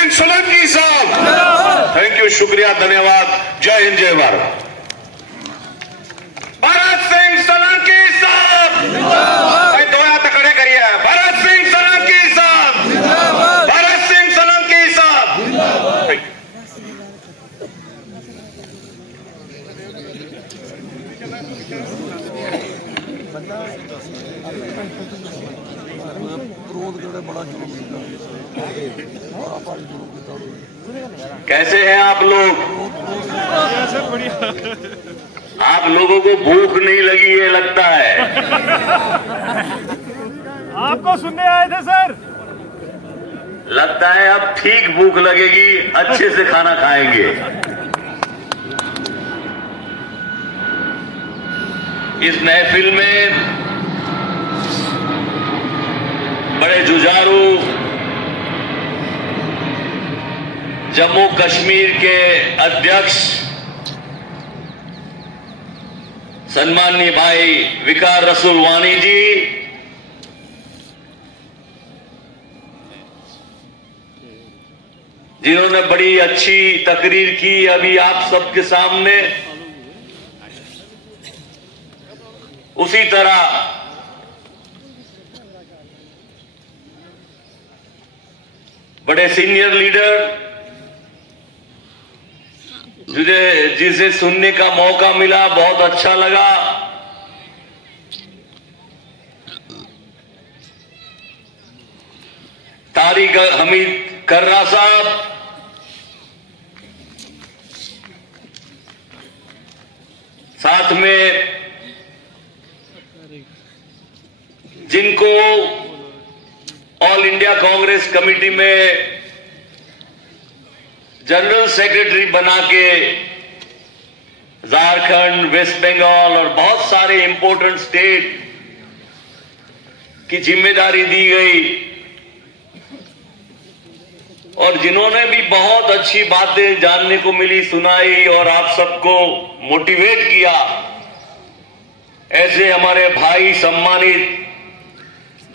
सिंह सोलंकी साहब, thank you, शुक्रिया, धन्यवाद। जय हिंद, जय भारत। भरत सिंह सोलंकी साहब, भाई दो हाथ खड़े करिए। भरत सिंह सोलंकी साहब, भरत सिंह सोलंकी साहब। कैसे हैं आप लोग? आप लोगों को भूख नहीं लगी ये लगता है। आपको सुनने आए थे सर। लगता है अब ठीक भूख लगेगी, अच्छे से खाना खाएंगे। इस महफिल में बड़े जुझारू जम्मू कश्मीर के अध्यक्ष सम्माननीय भाई विकार रसूल वानी जी, जिन्होंने बड़ी अच्छी तकरीर की अभी आप सबके सामने, उसी तरह बड़े सीनियर लीडर जिसे सुनने का मौका मिला, बहुत अच्छा लगा। तारिक हमीद कर्रा साहब, साथ में जिनको ऑल इंडिया कांग्रेस कमेटी में जनरल सेक्रेटरी बना के झारखंड, वेस्ट बंगाल और बहुत सारे इंपॉर्टेंट स्टेट की जिम्मेदारी दी गई, और जिन्होंने भी बहुत अच्छी बातें जानने को मिली, सुनाई और आप सबको मोटिवेट किया, ऐसे हमारे भाई सम्मानित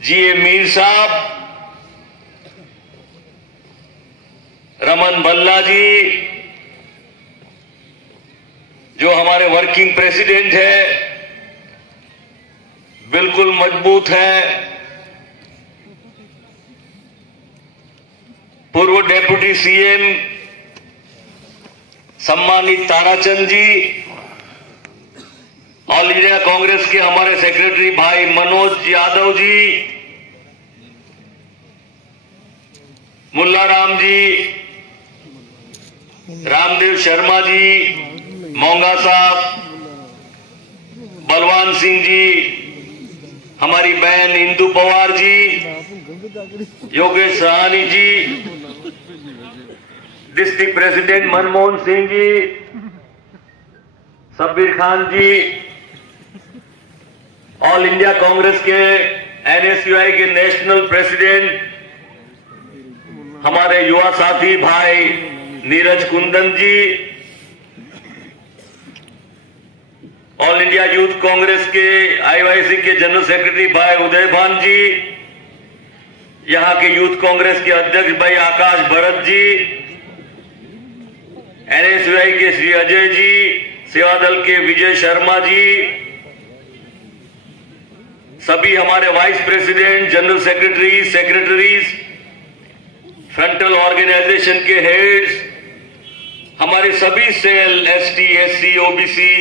जीए मीर साहब, रमन भल्ला जी, जो हमारे वर्किंग प्रेसिडेंट है, बिल्कुल मजबूत है, पूर्व डेप्यूटी सीएम सम्मानित ताराचंद जी, ऑल इंडिया कांग्रेस के हमारे सेक्रेटरी भाई मनोज यादव जी, मुल्ला राम जी, रामदेव शर्मा जी, मोंगा साहब, बलवान सिंह जी, हमारी बहन इंदु पवार जी, योगेश सहानी जी, डिस्ट्रिक्ट प्रेसिडेंट मनमोहन सिंह जी, सब्बीर खान जी, ऑल इंडिया कांग्रेस के एनएसयूआई के नेशनल प्रेसिडेंट हमारे युवा साथी भाई नीरज कुंदन जी, ऑल इंडिया यूथ कांग्रेस के आईवाईसी के जनरल सेक्रेटरी भाई उदय भान जी, यहां के यूथ कांग्रेस के अध्यक्ष भाई आकाश भरत जी, एनएसयूआई के श्री अजय जी, सेवा दल के विजय शर्मा जी, सभी हमारे vice president, general secretary, secretaries, frontal organisation के हेड्स, हमारे सभी सेल, एसटी, एससी, ओबीसी,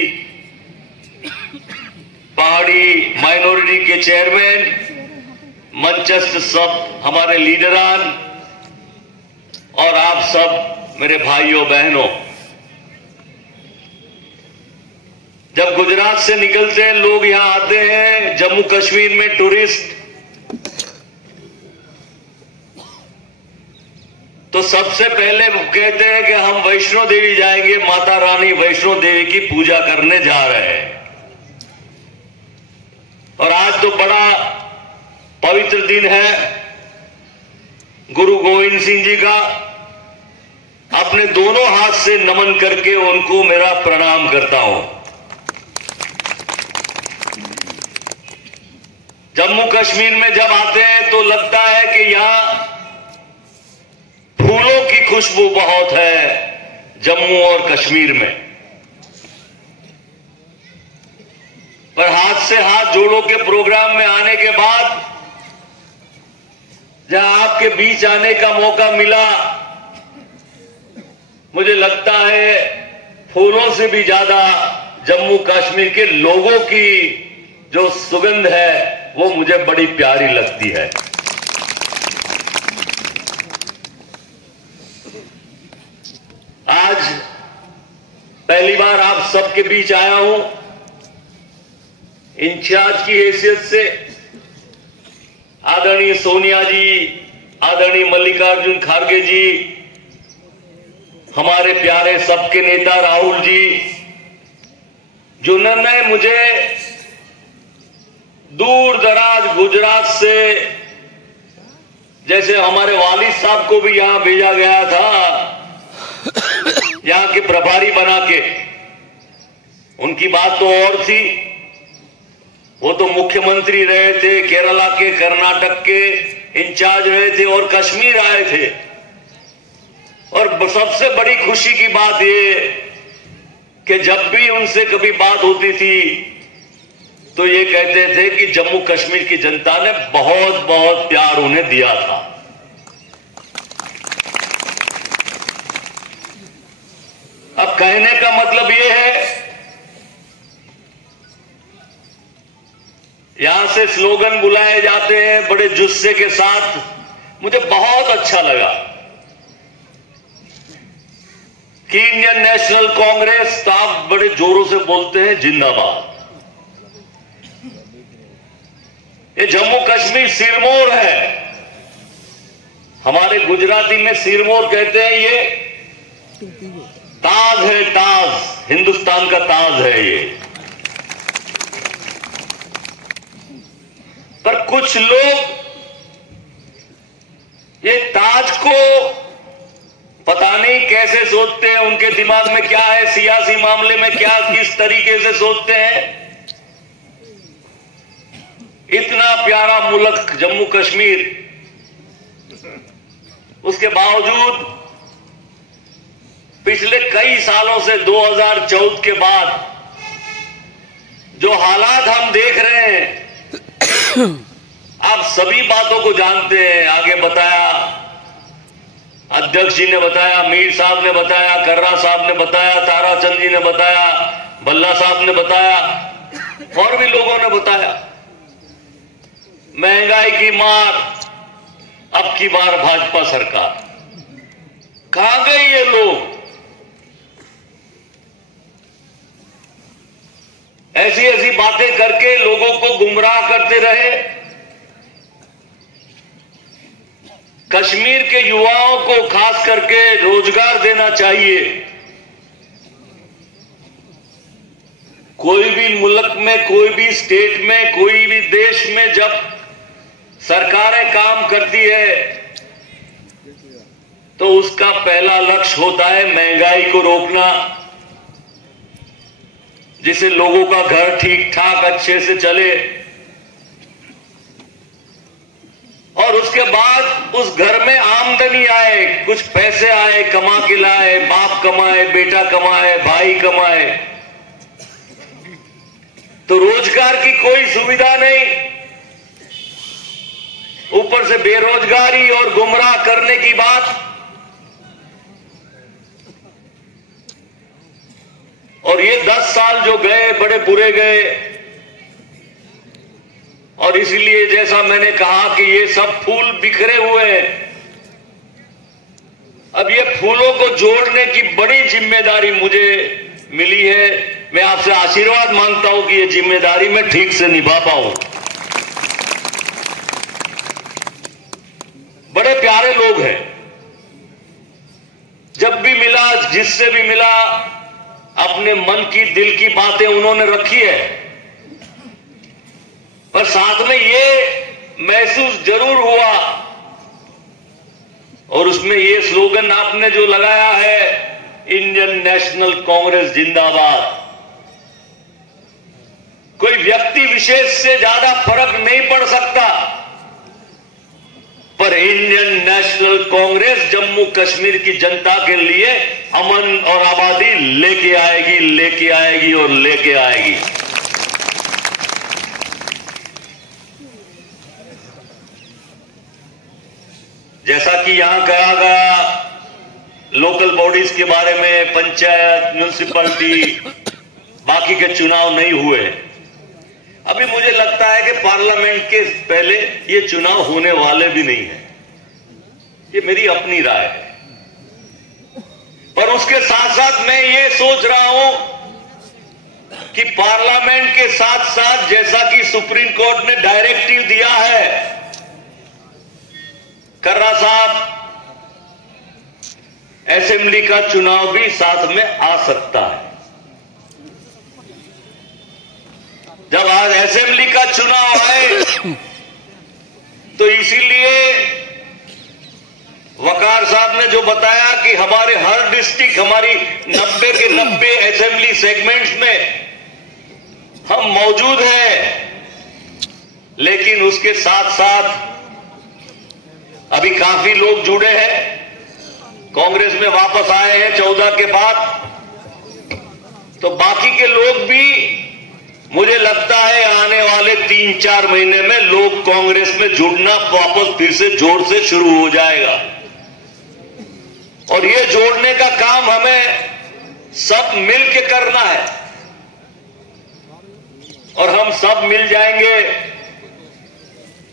पहाड़ी माइनॉरिटी के चेयरमैन, मंचस्थ सब हमारे लीडरान, और आप सब मेरे भाइयों बहनों, जब गुजरात से निकलते हैं लोग, यहां आते हैं जम्मू कश्मीर में टूरिस्ट, तो सबसे पहले कहते हैं कि हम वैष्णो देवी जाएंगे, माता रानी वैष्णो देवी की पूजा करने जा रहे हैं। और आज तो बड़ा पवित्र दिन है गुरु गोविंद सिंह जी का, अपने दोनों हाथ से नमन करके उनको मेरा प्रणाम करता हूं। जम्मू कश्मीर में जब आते हैं तो लगता है कि यहां फूलों की खुशबू बहुत है जम्मू और कश्मीर में। पर हाथ से हाथ जोड़ो के प्रोग्राम में आने के बाद जहां आपके बीच आने का मौका मिला, मुझे लगता है फूलों से भी ज्यादा जम्मू कश्मीर के लोगों की जो सुगंध है वो मुझे बड़ी प्यारी लगती है। आज पहली बार आप सबके बीच आया हूं इंचार्ज की हैसियत से। आदरणीय सोनिया जी, आदरणीय मल्लिकार्जुन खड़गे जी, हमारे प्यारे सबके नेता राहुल जी, जिन्होंने मुझे दूर दराज गुजरात से, जैसे हमारे वालिद साहब को भी यहां भेजा गया था यहां के प्रभारी बना के, उनकी बात तो और थी। वो तो मुख्यमंत्री रहे थे, केरला के, कर्नाटक के इंचार्ज रहे थे और कश्मीर आए थे। और सबसे बड़ी खुशी की बात ये कि जब भी उनसे कभी बात होती थी तो ये कहते थे कि जम्मू कश्मीर की जनता ने बहुत बहुत प्यार उन्हें दिया था। अब कहने का मतलब ये है, यहां से स्लोगन बुलाए जाते हैं बड़े जुस्से के साथ। मुझे बहुत अच्छा लगा कि इंडियन नेशनल कांग्रेस, तो आप बड़े जोरों से बोलते हैं जिंदाबाद। ये जम्मू कश्मीर सिरमौर है, हमारे गुजराती में सिरमौर कहते हैं। ये ताज है, ताज, हिंदुस्तान का ताज है ये। पर कुछ लोग ये ताज को पता नहीं कैसे सोचते हैं, उनके दिमाग में क्या है, सियासी मामले में क्या, किस तरीके से सोचते हैं। इतना प्यारा मुल्क जम्मू कश्मीर, उसके बावजूद पिछले कई सालों से 2014 के बाद जो हालात हम देख रहे हैं, आप सभी बातों को जानते हैं। आगे बताया, अध्यक्ष जी ने बताया, मीर साहब ने बताया, कर्रा साहब ने बताया, ताराचंद जी ने बताया, भल्ला साहब ने बताया, और भी लोगों ने बताया। महंगाई की मार, अब की बार भाजपा सरकार। कहां गए ये लोग? ऐसी ऐसी बातें करके लोगों को गुमराह करते रहे। कश्मीर के युवाओं को खास करके रोजगार देना चाहिए। कोई भी मुल्क में, कोई भी स्टेट में, कोई भी देश में जब सरकारें काम करती है तो उसका पहला लक्ष्य होता है महंगाई को रोकना, जिससे लोगों का घर ठीक ठाक अच्छे से चले, और उसके बाद उस घर में आमदनी आए, कुछ पैसे आए, कमा के लाए, बाप कमाए, बेटा कमाए, भाई कमाए। तो रोजगार की कोई सुविधा नहीं, ऊपर से बेरोजगारी और गुमराह करने की बात। और ये 10 साल जो गए बड़े बुरे गए, और इसलिए जैसा मैंने कहा कि ये सब फूल बिखरे हुए हैं। अब ये फूलों को जोड़ने की बड़ी जिम्मेदारी मुझे मिली है। मैं आपसे आशीर्वाद मांगता हूं कि ये जिम्मेदारी मैं ठीक से निभा पाऊं। बड़े प्यारे लोग हैं, जब भी मिला, जिससे भी मिला, अपने मन की, दिल की बातें उन्होंने रखी है। पर साथ में ये महसूस जरूर हुआ, और उसमें ये स्लोगन आपने जो लगाया है, इंडियन नेशनल कांग्रेस जिंदाबाद। कोई व्यक्ति विशेष से ज्यादा फर्क नहीं पड़ सकता, पर इंडियन नेशनल कांग्रेस जम्मू कश्मीर की जनता के लिए अमन और आबादी लेके आएगी, लेके आएगी और लेके आएगी। जैसा कि यहां कहा गया, लोकल बॉडीज के बारे में, पंचायत, म्युनिसिपैलिटी, बाकी के चुनाव नहीं हुए। अभी मुझे लगता है कि पार्लियामेंट के पहले ये चुनाव होने वाले भी नहीं है। ये मेरी अपनी राय है। पर उसके साथ साथ मैं ये सोच रहा हूं कि पार्लियामेंट के साथ साथ, जैसा कि सुप्रीम कोर्ट ने डायरेक्टिव दिया है, कर्रा साहब, असेंबली का चुनाव भी साथ में आ सकता है। जब आज असेंबली का चुनाव आए तो इसीलिए वकार साहब ने जो बताया कि हमारे हर डिस्ट्रिक्ट, हमारी 90 के 90 असेंबली सेगमेंट्स में हम मौजूद हैं, लेकिन उसके साथ साथ अभी काफी लोग जुड़े हैं, कांग्रेस में वापस आए हैं 14 के बाद। तो बाकी के लोग भी, मुझे लगता है आने वाले 3-4 महीने में लोग कांग्रेस में जुड़ना वापस फिर से जोर से शुरू हो जाएगा। और ये जोड़ने का काम हमें सब मिल के करना है, और हम सब मिल जाएंगे।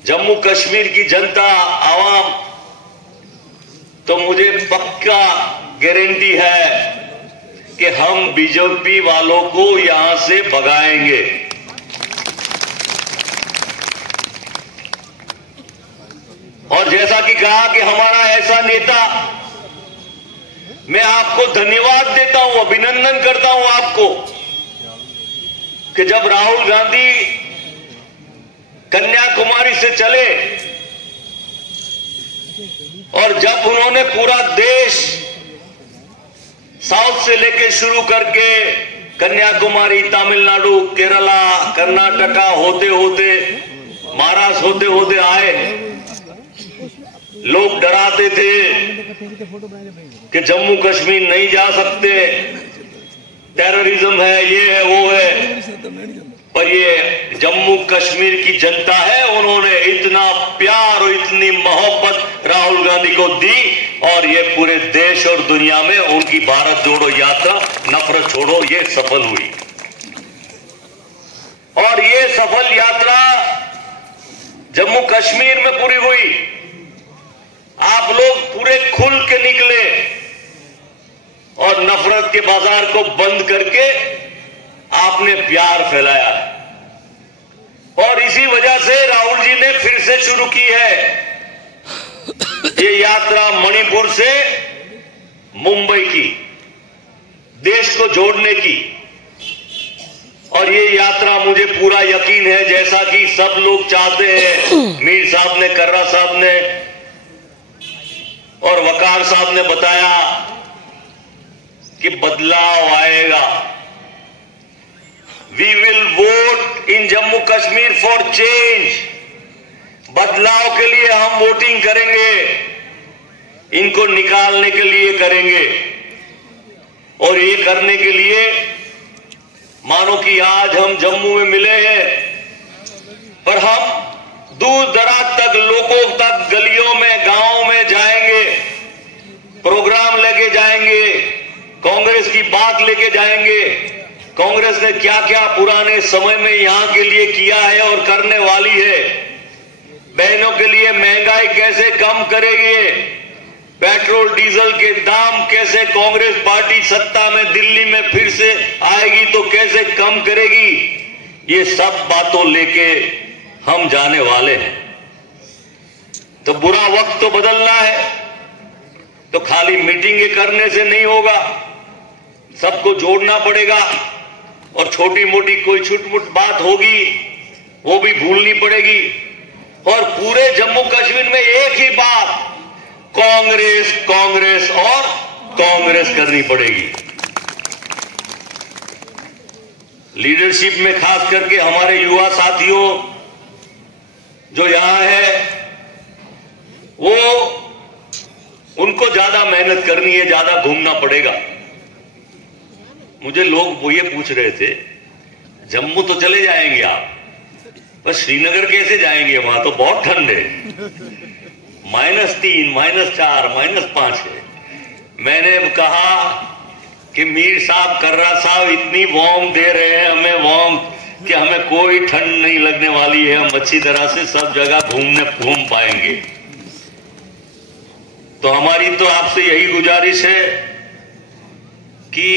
जम्मू कश्मीर की जनता, आवाम, तो मुझे पक्का गारंटी है कि हम बीजेपी वालों को यहां से भगाएंगे। और जैसा कि कहा कि हमारा ऐसा नेता, मैं आपको धन्यवाद देता हूं, अभिनंदन करता हूं आपको कि जब राहुल गांधी कन्याकुमारी से चले और जब उन्होंने पूरा देश साउथ से लेके शुरू करके कन्याकुमारी, तमिलनाडु, केरला, कर्नाटका होते होते महाराष्ट्र होते होते आए, लोग डराते थे कि जम्मू कश्मीर नहीं जा सकते, टेररिज्म है, ये है, वो है। पर ये जम्मू कश्मीर की जनता है, उन्होंने इतना प्यार और इतनी मोहब्बत राहुल गांधी को दी, और ये पूरे देश और दुनिया में उनकी भारत जोड़ो यात्रा, नफरत छोड़ो, ये सफल हुई। और ये सफल यात्रा जम्मू कश्मीर में पूरी हुई। आप लोग पूरे खुल के निकले और नफरत के बाजार को बंद करके आपने प्यार फैलाया, और इसी वजह से राहुल जी ने फिर से शुरू की है ये यात्रा मणिपुर से मुंबई की, देश को जोड़ने की। और ये यात्रा मुझे पूरा यकीन है, जैसा कि सब लोग चाहते हैं, मीर साहब ने, कर्रा साहब ने और वकार साहब ने बताया कि बदलाव आएगा। We will vote in Jammu Kashmir for change. बदलाव के लिए हम वोटिंग करेंगे, इनको निकालने के लिए करेंगे। और ये करने के लिए, मानो कि आज हम जम्मू में मिले हैं, पर हम दूर दराज तक, लोगों तक, गलियों में, गांवों में जाएंगे, प्रोग्राम लेके जाएंगे, कांग्रेस की बात लेके जाएंगे, कांग्रेस ने क्या क्या पुराने समय में यहां के लिए किया है और करने वाली है, बहनों के लिए महंगाई कैसे कम करेगी, पेट्रोल डीजल के दाम कैसे कांग्रेस पार्टी सत्ता में दिल्ली में फिर से आएगी तो कैसे कम करेगी, ये सब बातों लेके हम जाने वाले हैं। तो बुरा वक्त तो बदलना है, तो खाली मीटिंगें करने से नहीं होगा, सबको जोड़ना पड़ेगा। और छोटी मोटी कोई छुटमुट बात होगी वो भी भूलनी पड़ेगी। और पूरे जम्मू कश्मीर में एक ही बात, कांग्रेस, कांग्रेस और कांग्रेस करनी पड़ेगी। लीडरशिप में खास करके हमारे युवा साथियों जो यहां है, वो उनको ज्यादा मेहनत करनी है, ज्यादा घूमना पड़ेगा। मुझे लोग वो ये पूछ रहे थे, जम्मू तो चले जाएंगे आप, पर श्रीनगर कैसे जाएंगे? वहां तो बहुत ठंड है, -3, -4, -5 है। मैंने कहा कि मीर साहब, कर्रा साहब इतनी वार्म दे रहे हैं हमें, वार्म कि हमें कोई ठंड नहीं लगने वाली है। हम अच्छी तरह से सब जगह घूम पाएंगे। तो हमारी तो आपसे यही गुजारिश है कि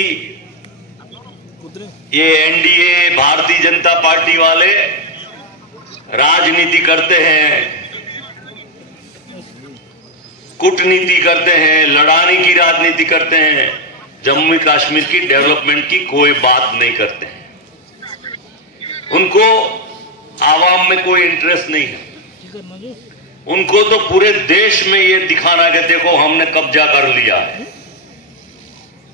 ये एनडीए, भारतीय जनता पार्टी वाले राजनीति करते हैं, कूटनीति करते हैं, लड़ाने की राजनीति करते हैं, जम्मू कश्मीर की डेवलपमेंट की कोई बात नहीं करते हैं। उनको आवाम में कोई इंटरेस्ट नहीं है। उनको तो पूरे देश में ये दिखाना कि देखो हमने कब्जा कर लिया है,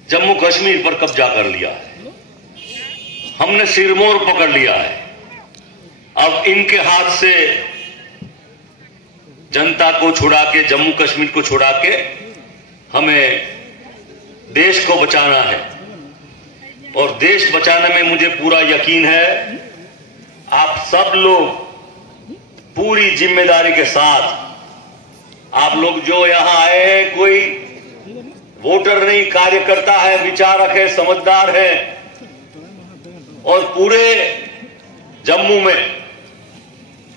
जम्मू कश्मीर पर कब्जा कर लिया है, हमने सिरमौर पकड़ लिया है। अब इनके हाथ से जनता को छुड़ा के, जम्मू कश्मीर को छुड़ा के हमें देश को बचाना है। और देश बचाने में मुझे पूरा यकीन है, आप सब लोग पूरी जिम्मेदारी के साथ, आप लोग जो यहां आए हैं, कोई वोटर नहीं, कार्यकर्ता है, विचारक है, समझदार है, और पूरे जम्मू में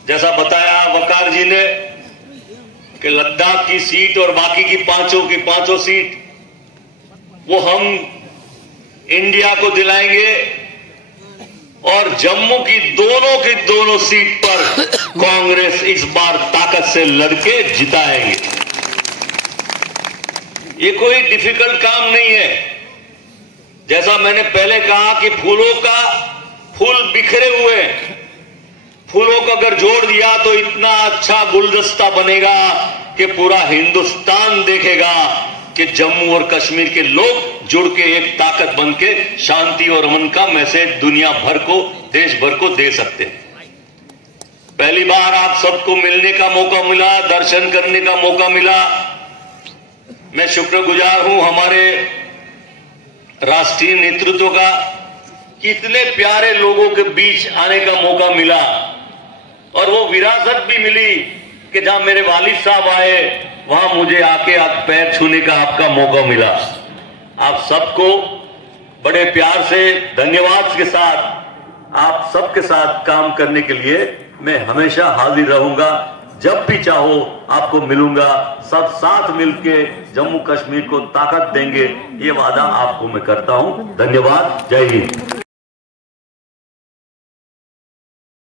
जैसा बताया वकार जी ने कि लद्दाख की सीट और बाकी की पांचों सीट वो हम इंडिया को दिलाएंगे, और जम्मू की दोनों सीट पर कांग्रेस इस बार ताकत से लड़के जिताएंगे। ये कोई डिफिकल्ट काम नहीं है। जैसा मैंने पहले कहा कि फूल बिखरे हुए, फूलों को अगर जोड़ दिया तो इतना अच्छा गुलदस्ता बनेगा कि पूरा हिंदुस्तान देखेगा कि जम्मू और कश्मीर के लोग जुड़ के एक ताकत बन के शांति और अमन का मैसेज दुनिया भर को, देश भर को दे सकते हैं। पहली बार आप सबको मिलने का मौका मिला, दर्शन करने का मौका मिला। मैं शुक्रगुजार हूं हमारे राष्ट्रीय नेतृत्व का, कितने प्यारे लोगों के बीच आने का मौका मिला, और वो विरासत भी मिली कि जहां मेरे वालिद साहब आए वहां मुझे आके पैर छूने का आपका मौका मिला। आप सबको बड़े प्यार से धन्यवाद के साथ, आप सबके साथ काम करने के लिए मैं हमेशा हाजिर रहूंगा। जब भी चाहो आपको मिलूंगा, सब साथ मिलके जम्मू कश्मीर को ताकत देंगे, ये वादा आपको मैं करता हूं। धन्यवाद। जय हिंद।